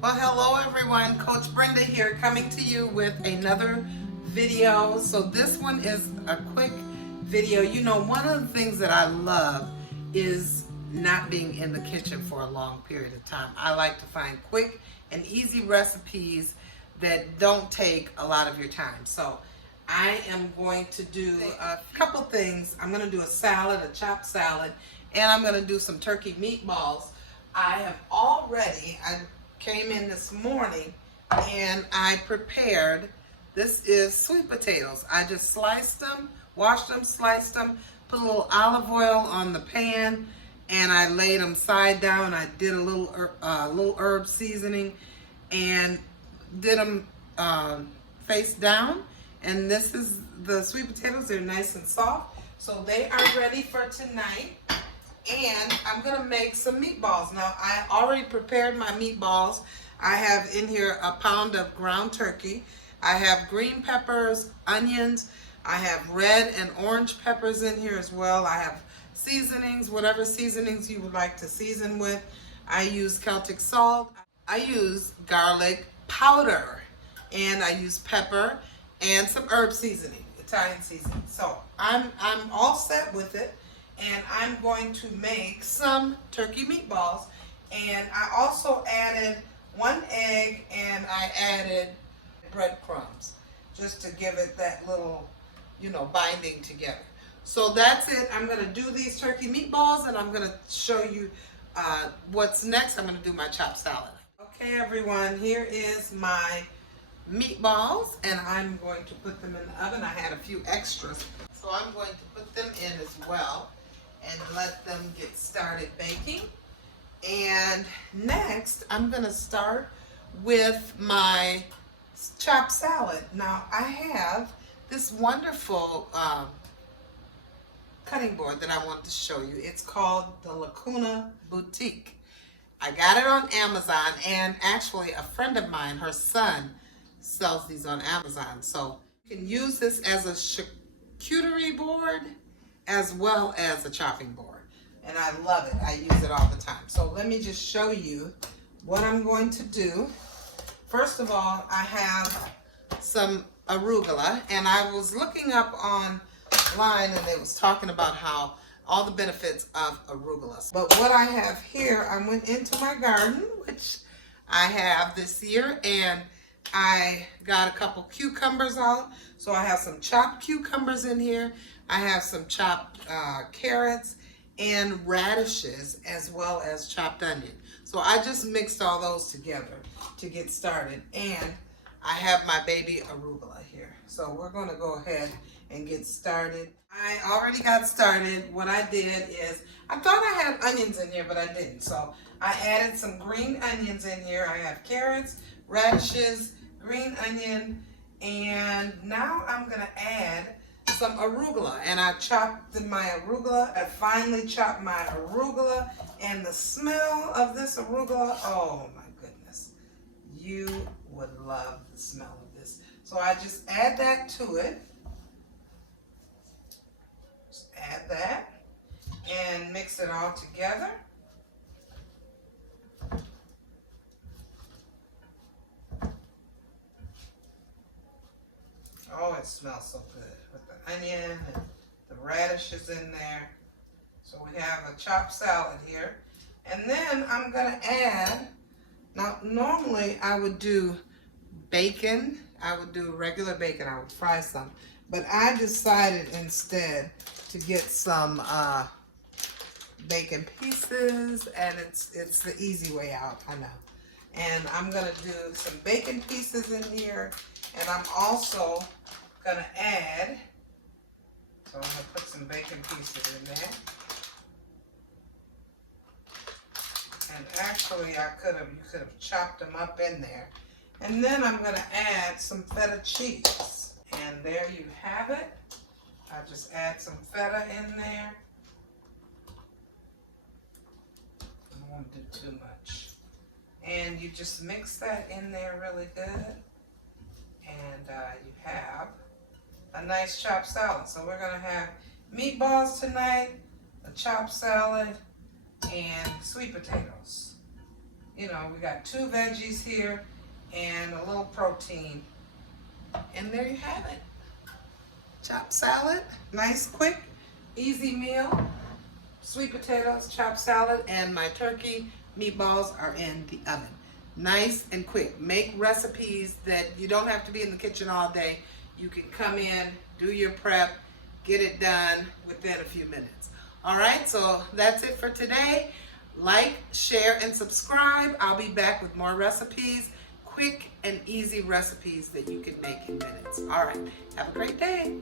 Well, hello everyone. Coach Brenda here, coming to you with another video. So this one is a quick video. You know, one of the things that I love is not being in the kitchen for a long period of time. I like to find quick and easy recipes that don't take a lot of your time. So I am going to do a couple things. I'm going to do a salad, a chopped salad, and I'm going to do some turkey meatballs. I came in this morning and I prepared, this is sweet potatoes. I just sliced them, washed them, sliced them, put a little olive oil on the pan, and I laid them side down. I did a little herb seasoning and did them face down. And this is the sweet potatoes. They're nice and soft. So they are ready for tonight. And I'm gonna make some meatballs. Now, I already prepared my meatballs. I have in here a pound of ground turkey. I have green peppers, onions. I have red and orange peppers in here as well. I have seasonings, whatever seasonings you would like to season with. I use Celtic salt. I use garlic powder. And I use pepper and some herb seasoning, Italian seasoning. So I'm all set with it. And I'm going to make some turkey meatballs. And I also added 1 egg and I added breadcrumbs just to give it that little, binding together. So that's it. I'm going to do these turkey meatballs and I'm going to show you what's next. I'm going to do my chopped salad. Okay, everyone, here is my meatballs and I'm going to put them in the oven. I had a few extras, so I'm going to put them in as well and let them get started baking. And next, I'm gonna start with my chopped salad. Now, I have this wonderful cutting board that I want to show you. It's called the Lacuna Boutique. I got it on Amazon, and actually a friend of mine, her son, sells these on Amazon. So you can use this as a charcuterie board as well as a chopping board. And I love it. I use it all the time. So let me just show you what I'm going to do. First of all, I have some arugula, and I was looking up online and it was talking about how all the benefits of arugula. But what I have here, I went into my garden, which I have this year, and I got a couple cucumbers out. So I have some chopped cucumbers in here. I have some chopped carrots and radishes as well as chopped onion. So I just mixed all those together to get started. And I have my baby arugula here. So we're going to go ahead and get started. I already got started. What I did is, I thought I had onions in here, but I didn't. So I added some green onions in here. I have carrots, radishes, green onion, and now I'm going to add some arugula. And I chopped my arugula. I finally chopped my arugula, and the smell of this arugula, oh my goodness, you would love the smell of this. So I just add that to it. Just add that and mix it all together. Oh, it smells so good with the onion and the radishes in there. So we have a chopped salad here. And then I'm going to add, now normally I would do bacon. I would do regular bacon. I would fry some. But I decided instead to get some bacon pieces, and it's the easy way out, I know. And I'm going to do some bacon pieces in here. And I'm also going to add, so I'm going to put some bacon pieces in there. And actually, you could have chopped them up in there. And then I'm going to add some feta cheese. And there you have it. I just add some feta in there. I won't do too much. And you just mix that in there really good. And you have a nice chopped salad. So we're going to have meatballs tonight, a chopped salad, and sweet potatoes. You know, we got 2 veggies here and a little protein. And there you have it. Chopped salad, nice, quick, easy meal. Sweet potatoes, chopped salad, and my turkey meatballs are in the oven. Nice and quick. Make recipes that you don't have to be in the kitchen all day. You can come in, do your prep, get it done within a few minutes. All right, so that's it for today. Like, share, and subscribe. I'll be back with more recipes, quick and easy recipes that you can make in minutes. All right, have a great day.